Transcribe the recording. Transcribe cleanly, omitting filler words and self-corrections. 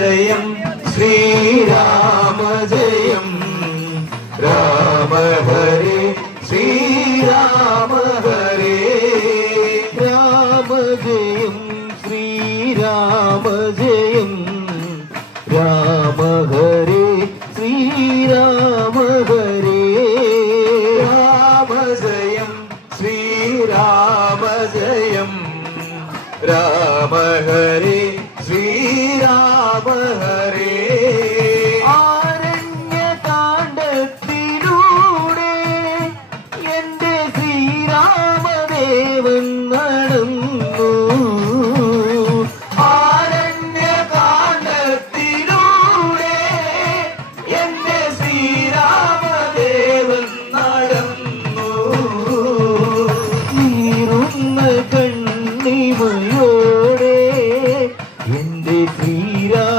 ജയം ശ്രീരാമ ജയം രാമ ഹരേ ശ്രീരാമ ഹരേ രാമ ജയം ശ്രീരാമ ജയം രാമ ഹരേ ശ്രീരാമ ഹരേ രാമ ജയം ശ്രീരാമ ജയം രാമ ഹരേ ശ്രീരാമ ഹരേ